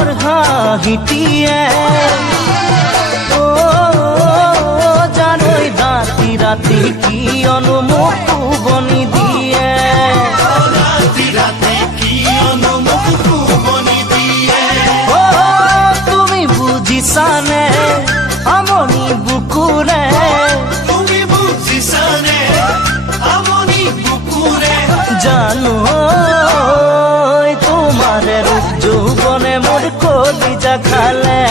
মোর হাহিটিয়ে ও জানোই রাতি রাতি কি অনুমুখ বনি দিয়ে রাতি রাতি কি অনুমুখ বনি দিয়ে ও তুমি বুঝিছানে আমনি বুকুরে তুমি বুঝিছানে আমনি বুকুরে জানো তোমার রূপ যৌবনে মোর কলিজা খালে